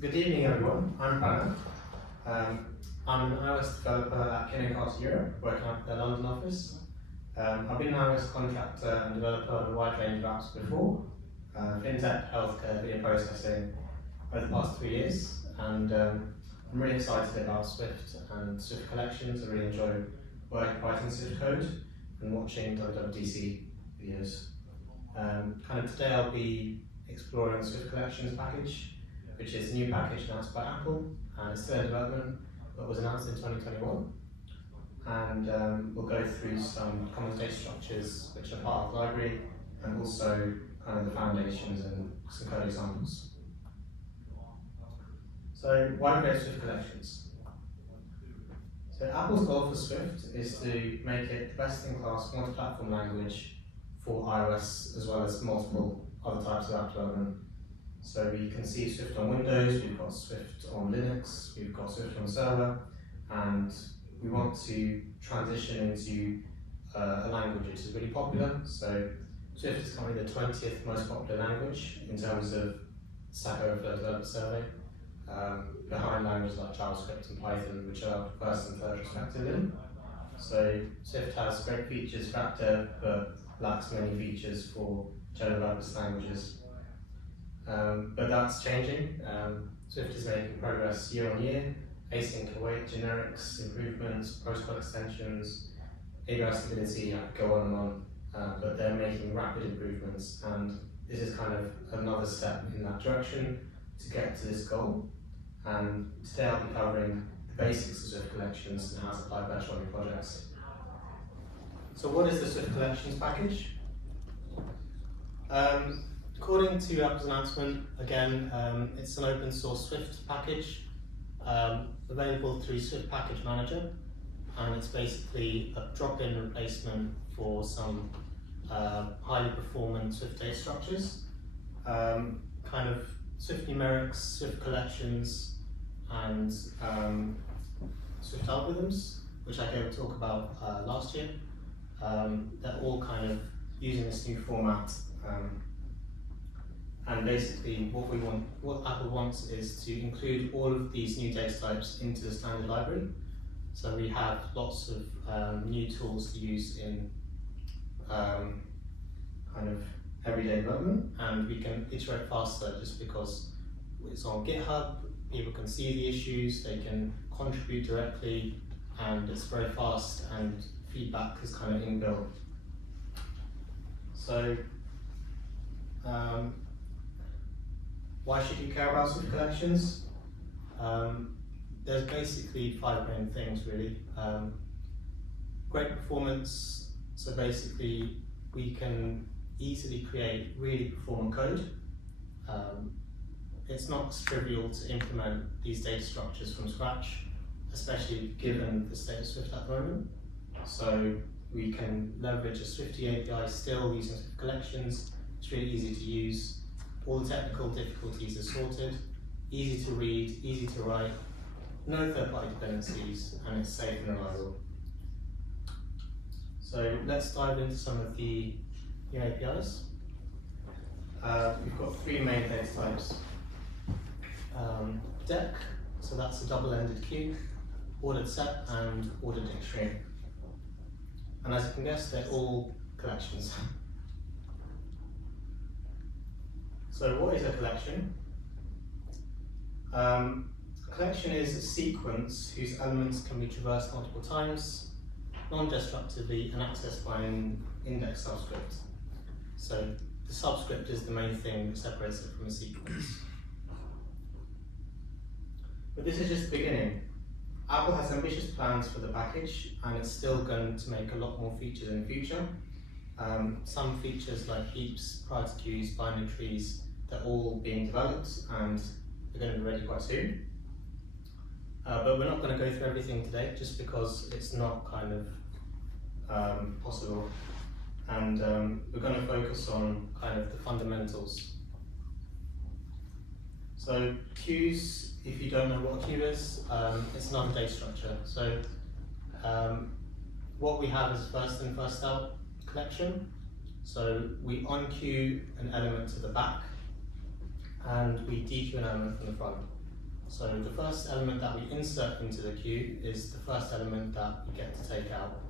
Good evening, everyone. I'm Pranav. I'm an iOS developer at Kinecast Europe, working at the London office. I've been an iOS contractor and developer on a wide range of apps before, fintech, healthcare, video processing, over the past 3 years, and I'm really excited about Swift and Swift collections. I really enjoy writing Swift code and watching WWDC videos. Today I'll be exploring the Swift Collections package, which is a new package announced by Apple, and it's still in development, but was announced in 2021. And we'll go through some common data structures which are part of the library, and also kind of the foundations and some code examples. So why create Swift Collections? So Apple's goal for Swift is to make it the best-in-class multi-platform language for iOS as well as multiple other types of app development. So we can see Swift on Windows, we've got Swift on Linux, we've got Swift on the server, and we want to transition into a language which is really popular. So Swift is currently the 20th most popular language in terms of Stack Overflow Developer Survey, behind languages like JavaScript and Python, which are first and third respectively. So Swift has great features for app dev, but lacks many features for general purpose languages. But that's changing. Swift is making progress year on year. Async await, generics, improvements, protocol extensions, API stability, I could go on and on. But they're making rapid improvements, and this is kind of another step in that direction to get to this goal. And today I'll be covering the basics of Swift Collections and how to apply better on your projects. So what is the Swift Collections package? According to Apple's announcement, again, it's an open source Swift package available through Swift Package Manager, and it's basically a drop-in replacement for some highly performant Swift data structures, kind of Swift numerics, Swift collections, and Swift algorithms, which I gave a talk about last year. They're all kind of using this new format. And basically what Apple wants is to include all of these new data types into the standard library. So we have lots of new tools to use in kind of everyday development, and we can iterate faster just because it's on GitHub, people can see the issues, they can contribute directly, and it's very fast, and feedback is kind of inbuilt. So why should you care about Swift Collections? There's basically 5 main things really. Great performance, so basically we can easily create really performant code. It's not trivial to implement these data structures from scratch, especially given the state of Swift at the moment. So we can leverage a Swifty API still using Swift Collections. It's really easy to use. All the technical difficulties are sorted, easy to read, easy to write, no third-party dependencies, and it's safe and reliable. So let's dive into some of the new APIs. We've got 3 main data types. Deck, so that's a double-ended queue, ordered set, and ordered dictionary. And as you can guess, they're all collections. So what is a collection? A collection is a sequence whose elements can be traversed multiple times, non-destructively, and accessed by an index subscript. So the subscript is the main thing that separates it from a sequence. But this is just the beginning. Apple has ambitious plans for the package, and it's still going to make a lot more features in the future. Some features like heaps, priority queues, binary trees, they're all being developed and they're going to be ready quite soon. But we're not going to go through everything today just because it's not kind of possible. And we're going to focus on kind of the fundamentals. So queues, if you don't know what a queue is, it's another data structure. So what we have is first in, first out collection. So we unqueue an element to the back, and we dequeue an element from the front. So the first element that we insert into the queue is the first element that we get to take out.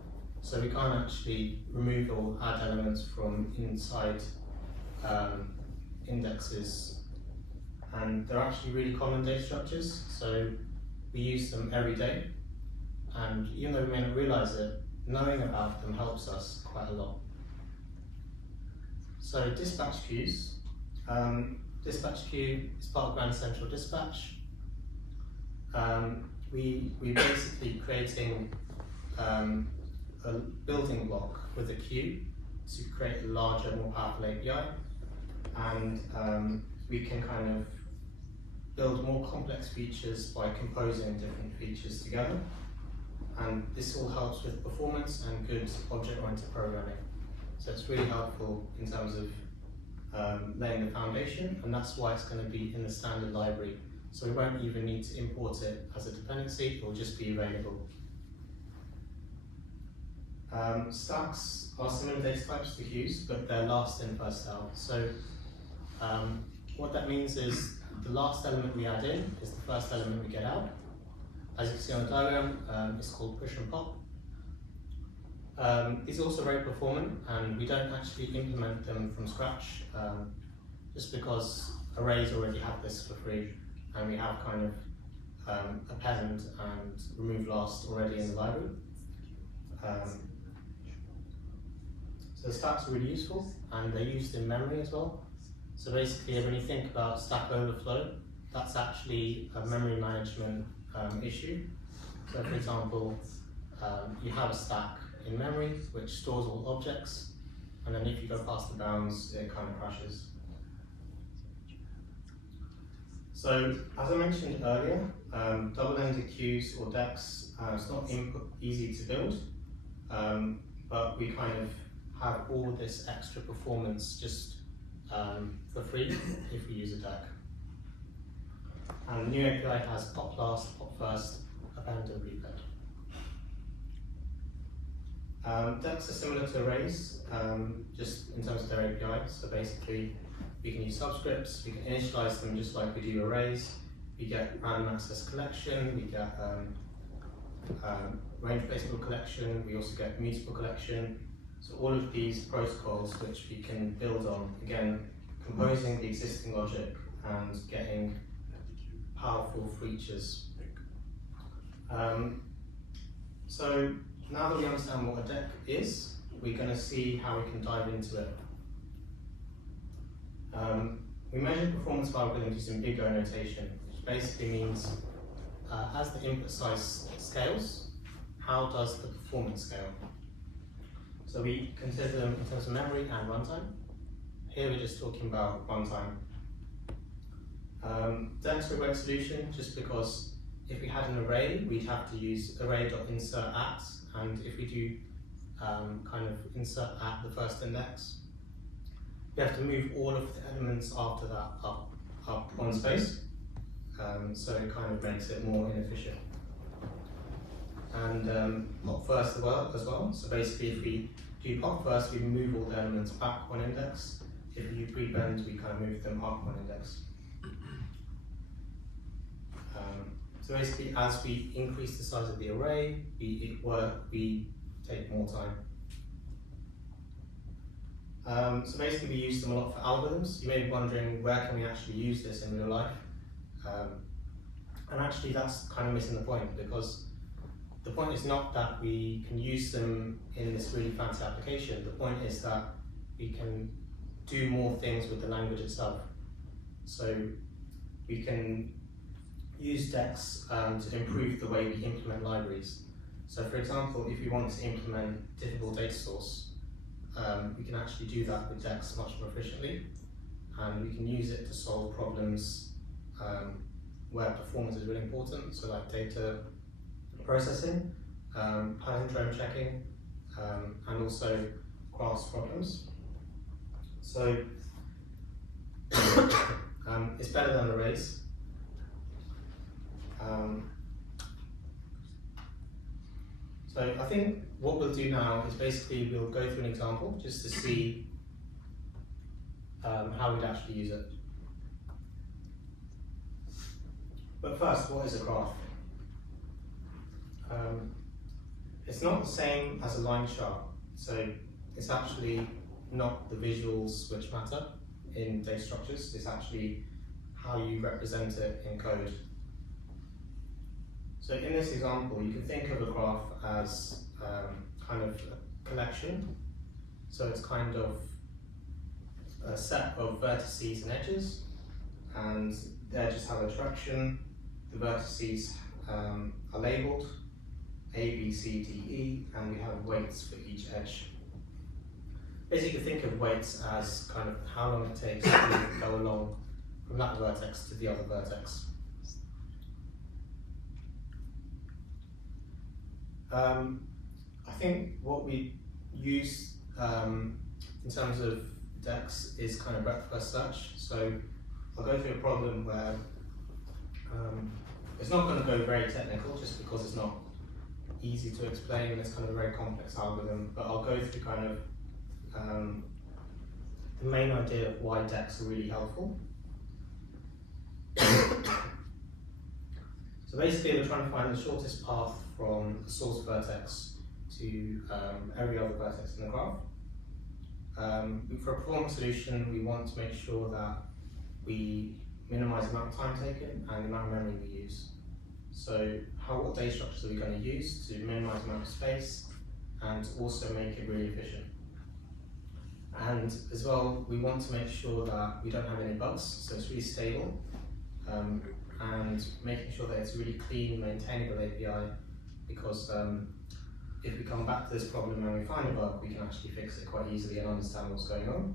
So we can't actually remove or add elements from inside indexes, and they're actually really common data structures, so we use them every day, and even though we may not realize it, knowing about them helps us quite a lot. So dispatch queues. Dispatch queue is part of Grand Central Dispatch. We basically creating a building block with a queue to create a larger, more powerful API, and we can kind of build more complex features by composing different features together, and this all helps with performance and good object-oriented programming. So it's really helpful in terms of laying the foundation, and that's why it's going to be in the standard library. So we won't even need to import it as a dependency, it will just be available. Stacks are similar data types to queues, but they're last in, first out. So what that means is the last element we add in is the first element we get out. As you can see on the diagram, it's called push and pop. These are also very performant, and we don't actually implement them from scratch, just because arrays already have this for free, and we have kind of append and remove last already in the library. So the stacks are really useful, and they're used in memory as well. So basically, when you think about Stack Overflow, that's actually a memory management issue. So for example, you have a stack in memory which stores all objects, and then if you go past the bounds, it kind of crashes. So as I mentioned earlier, double-ended queues or decks, it's not easy to build, but we kind of have all this extra performance just for free if we use a deck. And the new API has pop last, pop first, append and prepend. Decks are similar to arrays, just in terms of their API. So basically, we can use subscripts, we can initialize them just like we do arrays. We get random access collection, we get range basable collection, we also get mutable collection. So all of these protocols which we can build on, again, composing the existing logic and getting powerful features. So now that we understand what a deck is, we're going to see how we can dive into it. We measure performance of algorithms using big O notation, which basically means as the input size scales, how does the performance scale? So we consider them in terms of memory and runtime. Here we're just talking about runtime. Decks are a great solution just because if we had an array, we'd have to use array.insert@, and if we do kind of insert at the first index, we have to move all of the elements after that up one space, so it kind of makes it more inefficient. And pop first as well. So basically, if we do pop first, we move all the elements back one index. If we do prepend, we kind of move them up one index. So basically, as we increase the size of the array, we take more time. So basically, we use them a lot for algorithms. You may be wondering, where can we actually use this in real life? And actually, that's kind of missing the point, because the point is not that we can use them in this really fancy application. The point is that we can do more things with the language itself. So we can use decks to improve the way we implement libraries. So for example, if we want to implement difficult data source, we can actually do that with decks much more efficiently, and we can use it to solve problems where performance is really important, so like data processing, palindrome checking, and also class problems. So it's better than arrays. So I think what we'll do now is basically we'll go through an example just to see how we'd actually use it. But first, what is a graph? It's not the same as a line chart, so it's actually not the visuals which matter in data structures, it's actually how you represent it in code. So in this example, you can think of a graph as kind of a collection. So it's kind of a set of vertices and edges, and the edges have a direction, the vertices are labelled, A, B, C, D, E, and we have weights for each edge. Basically, think of weights as kind of how long it takes to go along from that vertex to the other vertex. I think what we use in terms of DEX is kind of breadth first search. So I'll go through a problem where it's not going to go very technical just because it's not easy to explain and it's kind of a very complex algorithm, but I'll go through kind of the main idea of why DEX are really helpful. So basically we're trying to find the shortest path from the source vertex to every other vertex in the graph. For a performance solution, we want to make sure that we minimize the amount of time taken and the amount of memory we use. So what data structures are we going to use to minimize the amount of space and also make it really efficient? And as well, we want to make sure that we don't have any bugs, so it's really stable, and making sure that it's a really clean, maintainable API, because if we come back to this problem and we find a bug, we can actually fix it quite easily and understand what's going on.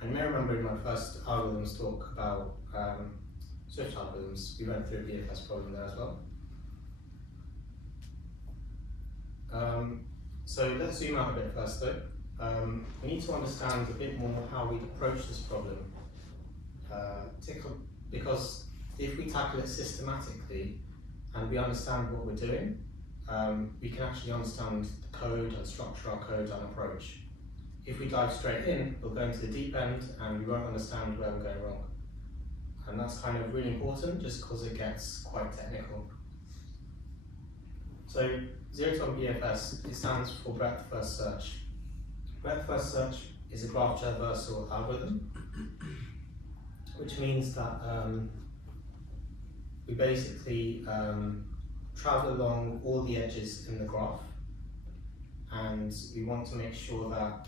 And you may remember in my first algorithms talk about Swift algorithms, we went through a BFS problem there as well. So let's zoom out a bit first though. We need to understand a bit more how we approach this problem, because if we tackle it systematically and we understand what we're doing, we can actually understand the code and structure our code and approach. If we dive straight in, we'll go into the deep end and we won't understand where we're going wrong. And that's kind of really important just because it gets quite technical. So 0 to 1 BFS, it stands for breadth first search. Breadth first search is a graph traversal algorithm, which means that we basically travel along all the edges in the graph, and we want to make sure that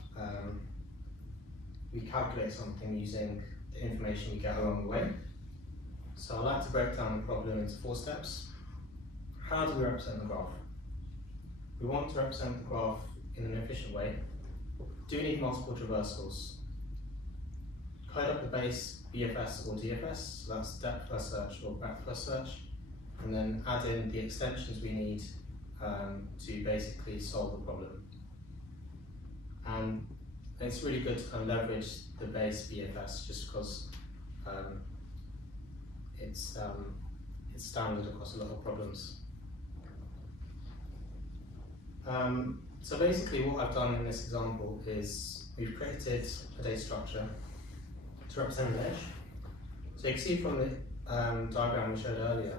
we calculate something using the information we get along the way. So I'd like to break down the problem into 4 steps. How do we represent the graph? We want to represent the graph in an efficient way. Do we need multiple traversals? Code up the base BFS or DFS, so that's depth first search or breadth first search, and then add in the extensions we need to basically solve the problem. And it's really good to kind of leverage the base BFS just because it's standard across a lot of problems. So basically what I've done in this example is we've created a data structure to represent an edge. So you can see from the diagram we showed earlier,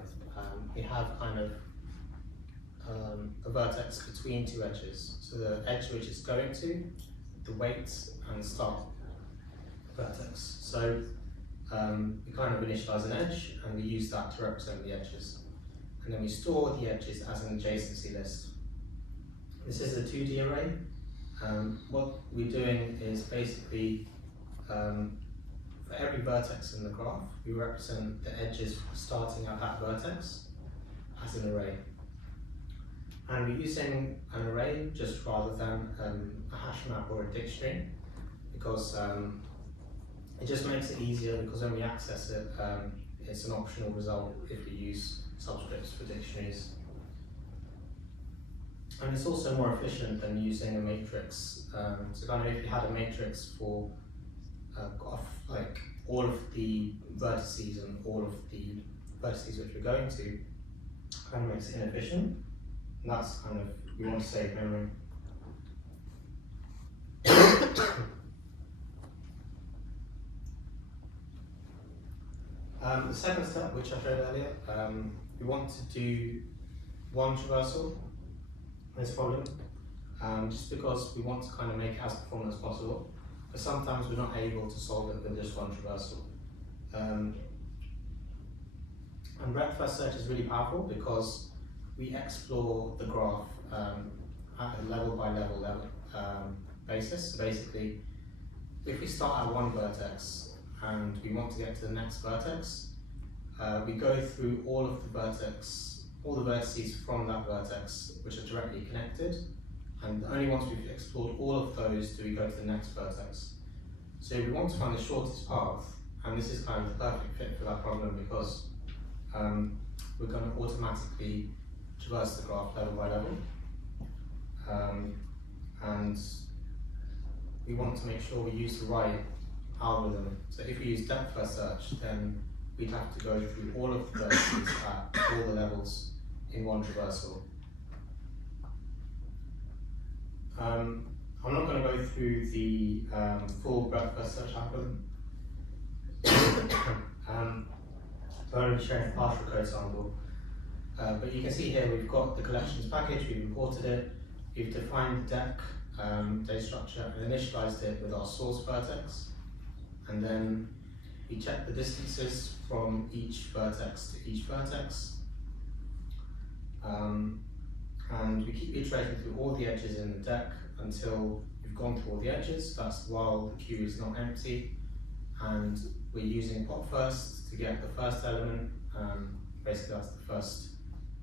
we have kind of a vertex between 2 edges. So the edge which it's going to, the weight, and the start vertex. So we kind of initialize an edge and we use that to represent the edges. And then we store the edges as an adjacency list. This is a 2D array. What we're doing is basically, for every vertex in the graph, we represent the edges starting at that vertex as an array. And we're using an array just rather than a hash map or a dictionary, because it just makes it easier, because when we access it, it's an optional result if we use subscripts for dictionaries. And it's also more efficient than using a matrix. So kind of if you had a matrix for like all of the vertices and all of the vertices which we're going to, kind of makes it inefficient. And that's kind of, we want to save memory. The second step, which I showed earlier, we want to do one traversal in this problem, just because we want to kind of make it as performant as possible, but sometimes we're not able to solve it with just one traversal. And breadth first search is really powerful because we explore the graph at a level by level basis. So basically, if we start at one vertex and we want to get to the next vertex, we go through all the vertices from that vertex which are directly connected, and only once we've explored all of those do we go to the next vertex. So we want to find the shortest path, and this is kind of the perfect fit for that problem because we're going to automatically traverse the graph level by level, and we want to make sure we use the right algorithm. So if we use depth first search, then we'd have to go through all of the vertices at all the levels in one traversal. I'm not going to go through the full breadth first search algorithm. So I'm only showing a partial code sample. But you can see here we've got the collections package, we've imported it, we've defined the deck data structure and initialized it with our source vertex, and then we check the distances from each vertex to each vertex, and we keep iterating through all the edges in the deck until we've gone through all the edges. That's while the queue is not empty, and we're using pop first to get the first element. Basically that's the first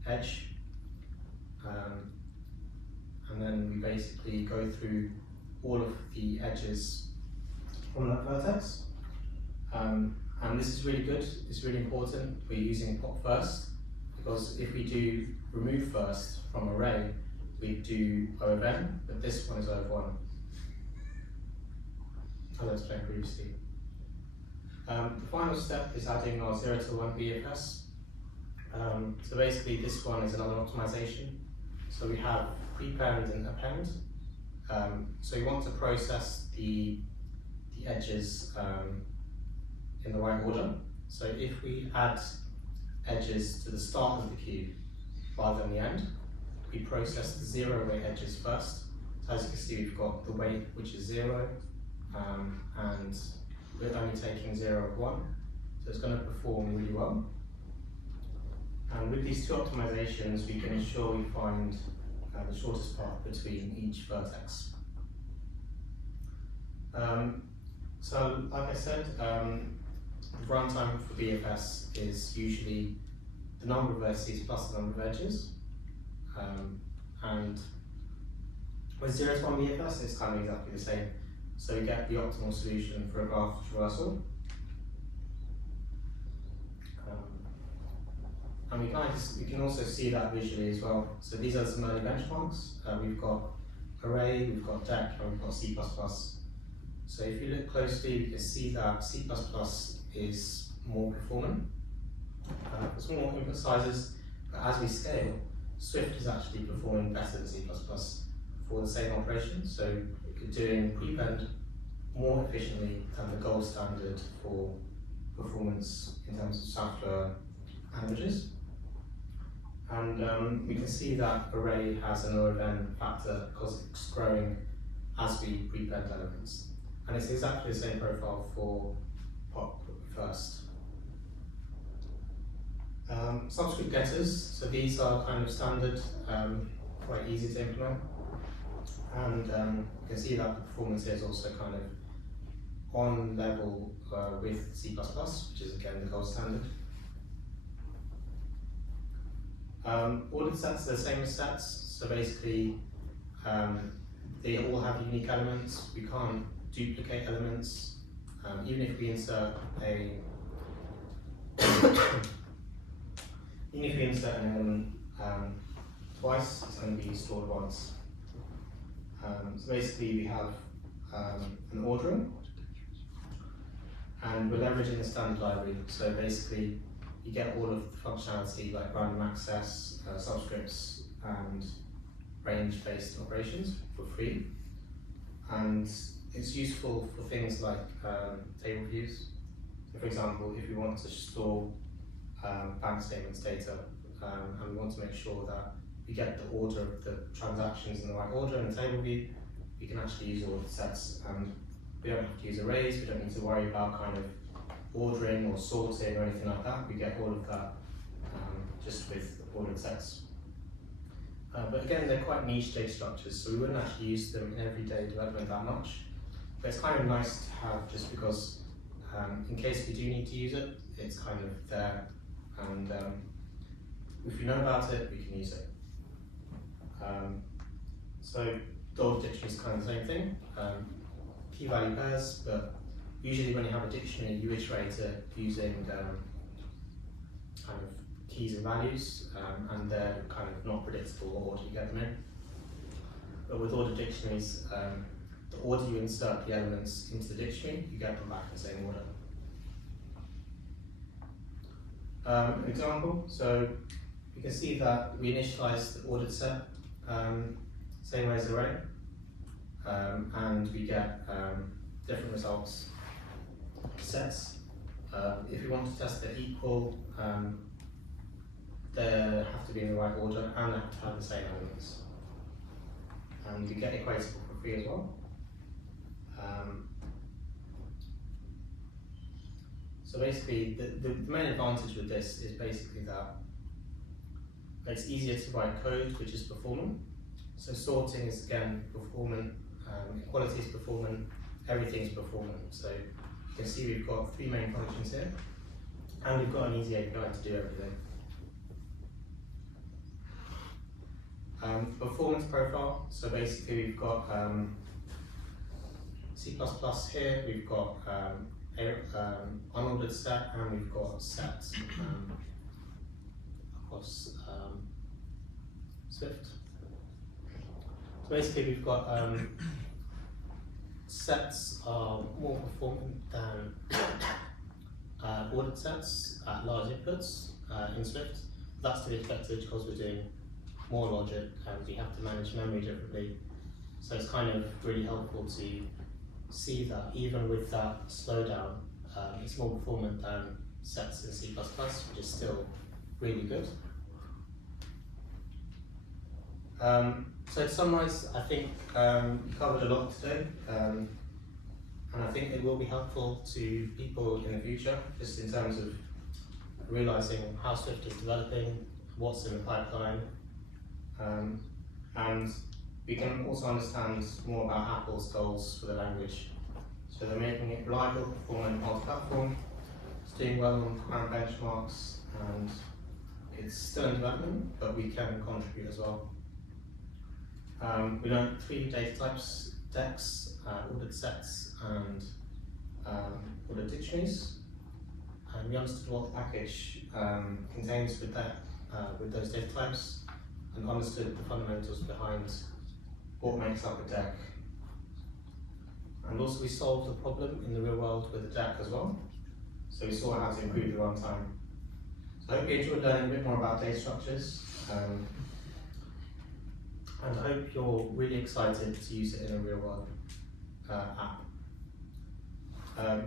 edge, and then we basically go through all of the edges from that vertex. And this is really good, it's really important. We're using pop first because if we do remove first from array, we do O of n, but this one is O of 1, as I explained previously. The final step is adding our 0 to 1 BFS. So basically this one is another optimization. So we have prepend and append. So we want to process the edges in the right order. So if we add edges to the start of the queue rather than the end, we process the 0 weight edges first. So as you can see, we've got the weight which is 0, and we're only taking 0 of 1. So it's going to perform really well. And with these two optimizations, we can ensure we find the shortest path between each vertex. So, like I said, the runtime for BFS is usually the number of vertices plus the number of edges. And with 0 to 1 BFS, it's kind of exactly the same. So we get the optimal solution for a graph traversal. And we can also see that visually as well. So these are some early benchmarks. We've got array, we've got deck, and we've got C++. So if you look closely, you can see that C++ is more performant for small input sizes, but as we scale, Swift is actually performing better than C++ for the same operation. So you're doing prepend more efficiently than the gold standard for performance in terms of software languages. And we can see that array has an O of n factor because it's growing as we prepend elements. And it's exactly the same profile for pop first. Subscript getters, so these are kind of standard, quite easy to implement. And you can see that the performance here is also kind of on level with C++, which is again the gold standard. Ordered sets are the same as sets, so basically they all have unique elements. We can't duplicate elements. Even if we insert an element twice, it's going to be stored once. So basically we have an ordering, and we're leveraging the standard library. So basically you get all of the functionality like random access, subscripts, and range-based operations for free. And it's useful for things like table views. So for example, if we want to store bank statements data and we want to make sure that we get the order of the transactions in the right order in the table view, we can actually use ordered sets, and we don't have to use arrays, we don't need to worry about kind of ordering or sorting or anything like that. We get all of that just with ordered sets. But again, they're quite niche data structures, so we wouldn't actually use them in everyday development that much. But it's kind of nice to have just because in case we do need to use it, it's kind of there, and if we know about it, we can use it. So the ordered dictionary is kind of the same thing, key value pairs, but usually when you have a dictionary, you iterate it using kind of keys and values, and they're kind of not predictable what order you get them in. But with ordered dictionaries, the order you insert the elements into the dictionary, you get them back in the same order. An example, so you can see that we initialize the ordered set, same way as array, and we get different results sets. If we want to test their equal, they have to be in the right order and they have to have the same elements. And you get equatable for free as well. So basically, the main advantage with this is basically that it's easier to write code which is performant. So sorting is again performant, equality is performant, everything is performant. So you can see we've got 3 main functions here, and we've got an easy API to do everything. Performance profile, so basically we've got C++ here, we've got unordered set, and we've got sets across Swift. So basically we've got sets are more performant than ordered sets at large inputs in Swift. That's to be expected because we're doing more logic and we have to manage memory differently. So it's kind of really helpful to see that even with that slowdown, it's more performant than sets in C++, which is still really good. So to summarize, I think we covered a lot today, and I think it will be helpful to people in the future, just in terms of realizing how Swift is developing, what's in the pipeline, and we can also understand more about Apple's goals for the language. So they're making it reliable, performant, multi-platform, it's doing well on current benchmarks, and it's still in development, but we can contribute as well. We learned 3 data types: dex, ordered sets, and ordered dictionaries. And we understood what the package contains with that, with those data types, and understood the fundamentals behind what makes up a deck. And also we solved a problem in the real world with a deck as well. So we saw how to improve the runtime. So I hope you enjoyed learning a bit more about data structures. And I hope you're really excited to use it in a real world app.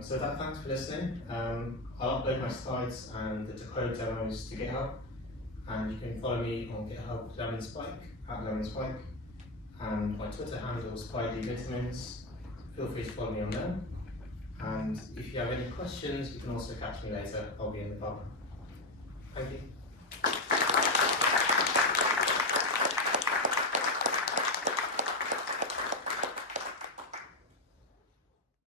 So thanks for listening. I'll upload my slides and the code demos to GitHub, and you can follow me on GitHub @lemonspike, and my Twitter handle is SpideyVitamins. Feel free to follow me on there. And if you have any questions, you can also catch me later. I'll be in the pub. Thank you.